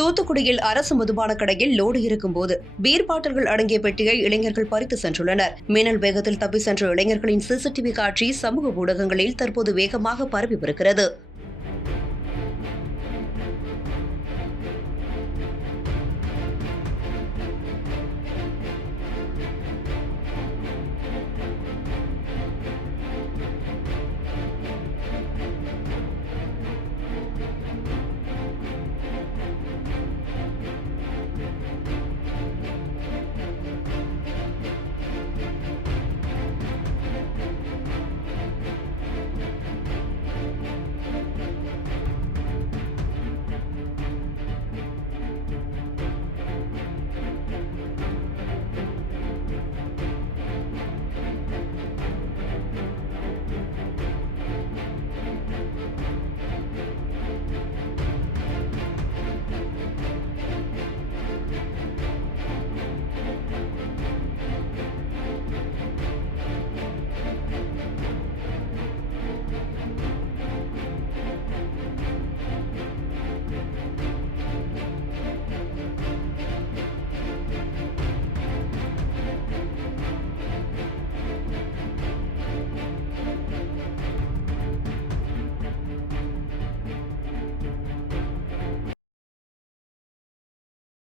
தூத்துக்குடியில் அரசு மதுபான கடையில் லோடு இருக்கும்போது பீர் பாட்டில்கள் அடங்கிய பெட்டியை இளைஞர்கள் பறித்து சென்றுள்ளனர். மின்னல் வேகத்தில் தப்பி சென்ற இளைஞர்களின் சிசிடிவி காட்சி சமூக ஊடகங்களில் தற்போது வேகமாக பரவி வருகிறது.